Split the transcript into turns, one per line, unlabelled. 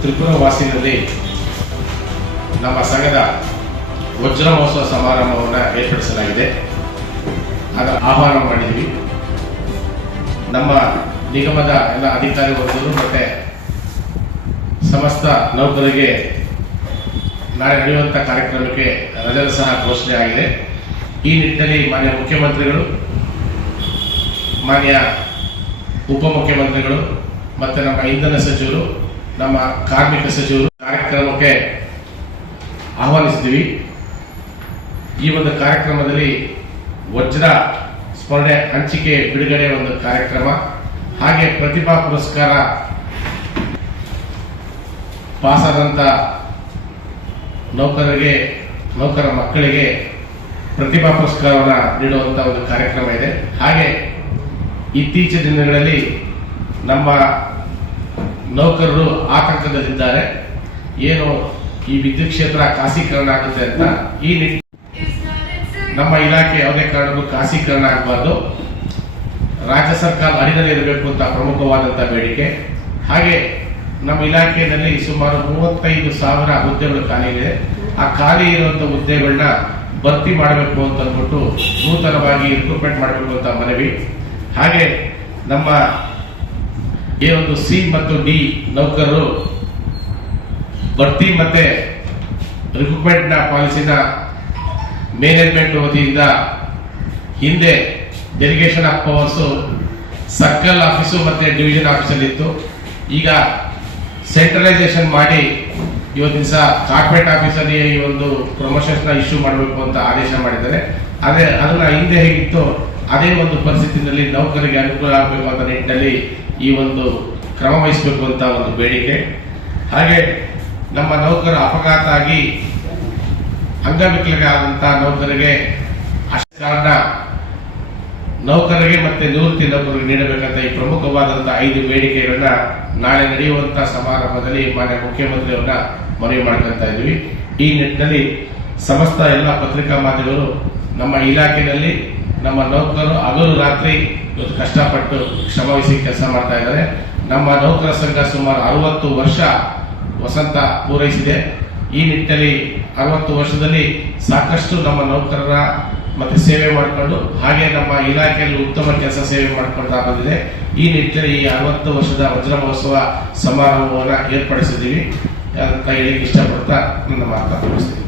ತ್ರಿಪುರ ವಾಸಿನಲ್ಲಿ ನಮ್ಮ ಸಂಘದ ವಜ್ರ ಮಹೋತ್ಸವ ಸಮಾರಂಭವನ್ನು ಏರ್ಪಡಿಸಲಾಗಿದೆ. ಅದರ ಆಹ್ವಾನ ಮಾಡಿದ್ವಿ ನಮ್ಮ ನಿಗಮದ ಎಲ್ಲ ಅಧಿಕಾರಿ ವರ್ಗರು ಮತ್ತೆ ಸಮಸ್ತ ನೌಕರರಿಗೆ ನಾಳೆ ನಡೆಯುವಂಥ ಕಾರ್ಯಕ್ರಮಕ್ಕೆ ರಜೆ ಸಹ ಘೋಷಣೆ ಆಗಿದೆ. ಈ ನಿಟ್ಟಿನಲ್ಲಿ ಮಾನ್ಯ ಮುಖ್ಯಮಂತ್ರಿಗಳು, ಮಾನ್ಯ ಉಪಮುಖ್ಯಮಂತ್ರಿಗಳು ಮತ್ತು ನಮ್ಮ ಇಂಧನ ಸಚಿವರು, ನಮ್ಮ ಕಾರ್ಮಿಕ ಸಚಿವರು ಕಾರ್ಯಕ್ರಮಕ್ಕೆ ಆಹ್ವಾನಿಸಿದ್ದೀವಿ. ಈ ಒಂದು ಕಾರ್ಯಕ್ರಮದಲ್ಲಿ ವಜ್ರ ಸ್ಪರ್ಧೆ ಹಂಚಿಕೆ ಬಿಡುಗಡೆ ಒಂದು ಕಾರ್ಯಕ್ರಮ, ಹಾಗೆ ಪ್ರತಿಭಾ ಪುರಸ್ಕಾರ ಪಾಸಾದಂಥ ನೌಕರರಿಗೆ, ನೌಕರ ಮಕ್ಕಳಿಗೆ ಪ್ರತಿಭಾ ಪುರಸ್ಕಾರವನ್ನು ನೀಡುವಂಥ ಒಂದು ಕಾರ್ಯಕ್ರಮ ಇದೆ. ಹಾಗೆ ಇತ್ತೀಚಿನ ದಿನಗಳಲ್ಲಿ ನಮ್ಮ ನೌಕರರು ಆತಂಕದಲ್ಲಿದ್ದಾರೆ. ಏನು ಈ ವಿದ್ಯುತ್ ಕ್ಷೇತ್ರ ಖಾಸೀಕರಣ ಆಗುತ್ತೆ ಅಂತ ಈ ನಮ್ಮ ಇಲಾಖೆ ಯಾವುದೇ ಕಾರಣಕ್ಕೂ ಖಾಸೀಕರಣ ಆಗಬಾರ್ದು. ರಾಜ್ಯ ಸರ್ಕಾರ ಅಡಿನಲ್ಲಿ ಇರಬೇಕು ಅಂತ ಪ್ರಮುಖವಾದಂಥ ಬೇಡಿಕೆ. ಹಾಗೆ ನಮ್ಮ ಇಲಾಖೆಯಲ್ಲಿ ಸುಮಾರು ಮೂವತ್ತೈದು ಸಾವಿರ ಹುದ್ದೆಗಳು ಖಾಲಿ ಇದೆ. ಆ ಖಾಲಿ ಇರುವಂತ ಹುದ್ದೆಗಳನ್ನ ಭರ್ತಿ ಮಾಡಬೇಕು ಅಂತ ಅಂದ್ಬಿಟ್ಟು ನೂತನವಾಗಿ ರಿಕ್ರೂಟ್ಮೆಂಟ್ ಮಾಡಬೇಕು ಅಂತ ಮನವಿ. ಹಾಗೆ ನಮ್ಮ ಏನೊಂದು ಸಿ ಮತ್ತು ಡಿ ನೌಕರರು ಭರ್ತಿ ಮತ್ತೆ ರಿಕ್ರೂಟ್ಮೆಂಟ್ನ ಪಾಲಿಸಿನ ಮ್ಯಾನೇಜ್ಮೆಂಟ್ ವತಿಯಿಂದ ಹಿಂದೆ delegation of powers circle office ಮತ್ತೆ ಡಿವಿಷನ್ ಆಫೀಸಲ್ಲಿತ್ತು ಈಗ ಸೆಂಟ್ರಲೈಸೇಷನ್ ಮಾಡಿ ಇವತ್ತು ದಿವಸ ಕಾರ್ಪೊರೇಟ್ ಆಫೀಸಲ್ಲಿ ಈ ಒಂದು ಪ್ರಮೋಷನ್ಸ್ನ ಇಶ್ಯೂ ಮಾಡಬೇಕು ಅಂತ ಆದೇಶ ಮಾಡಿದ್ದಾರೆ. ಅದೇ ಅದನ್ನ ಹಿಂದೆ ಹೇಗಿತ್ತು ಅದೇ ಒಂದು ಪರಿಸ್ಥಿತಿನಲ್ಲಿ ನೌಕರಿಗೆ ಅನುಕೂಲ ಆಗಬೇಕು ಅಂತ ನಿಟ್ಟಿನಲ್ಲಿ ಈ ಒಂದು ಕ್ರಮ ವಹಿಸಬೇಕು ಅಂತ ಒಂದು ಬೇಡಿಕೆ. ಹಾಗೆ ನಮ್ಮ ನೌಕರ ಅಪಘಾತ ಆಗಿ ಅಂಗವಿಕಲಿಗೆ ಆದಂತ ನೌಕರಿಗೆ ಕಾರಣ ನೌಕರರಿಗೆ ಮತ್ತೆ ನಿವೃತ್ತಿ ನೌಕರಿಗೆ ನೀಡಬೇಕಂತ ಈ ಪ್ರಮುಖವಾದಂತಹ ಐದು ಬೇಡಿಕೆಗಳನ್ನ ನಾಳೆ ನಡೆಯುವಂತಹ ಸಮಾರಂಭದಲ್ಲಿ ಮಾನ್ಯ ಮುಖ್ಯಮಂತ್ರಿಯವರನ್ನ ಮನವಿ ಮಾಡ್ಕೊಂತ ಇದ್ವಿ. ಈ ನಿಟ್ಟಿನಲ್ಲಿ ಸಮಸ್ತ ಎಲ್ಲ ಪತ್ರಿಕಾ ಮಾಧ್ಯಮಗಳು ನಮ್ಮ ಇಲಾಖೆಯಲ್ಲಿ ನಮ್ಮ ನೌಕರರು ಹಗಲು ರಾತ್ರಿ ಕಷ್ಟಪಟ್ಟು ಶ್ರಮವಹಿಸಿ ಕೆಲಸ ಮಾಡ್ತಾ ಇದ್ದಾರೆ. ನಮ್ಮ ನೌಕರ ಸಂಘ ಸುಮಾರು ಅರವತ್ತು ವರ್ಷ ವಸಂತ ಪೂರೈಸಿದೆ. ಈ ನಿಟ್ಟಿನಲ್ಲಿ ಅರವತ್ತು ವರ್ಷದಲ್ಲಿ ಸಾಕಷ್ಟು ನಮ್ಮ ನೌಕರರ ಮತ್ತೆ ಸೇವೆ ಮಾಡಿಕೊಂಡು, ಹಾಗೆ ನಮ್ಮ ಇಲಾಖೆಯಲ್ಲಿ ಉತ್ತಮ ಕೆಲಸ ಸೇವೆ ಮಾಡಿಕೊಳ್ತಾ ಬಂದಿದೆ. ಈ ನಿಟ್ಟಿನಲ್ಲಿ ಈ ಅರವತ್ತು ವರ್ಷದ ವಜ್ರ ಮಹೋತ್ಸವ ಸಮಾರಂಭವನ್ನು ಏರ್ಪಡಿಸಿದ್ದೀವಿ. ಅಂತ ಇಷ್ಟಪಡ್ತಾ ನನ್ನ ಮಾತಾಡ್ತೀನಿ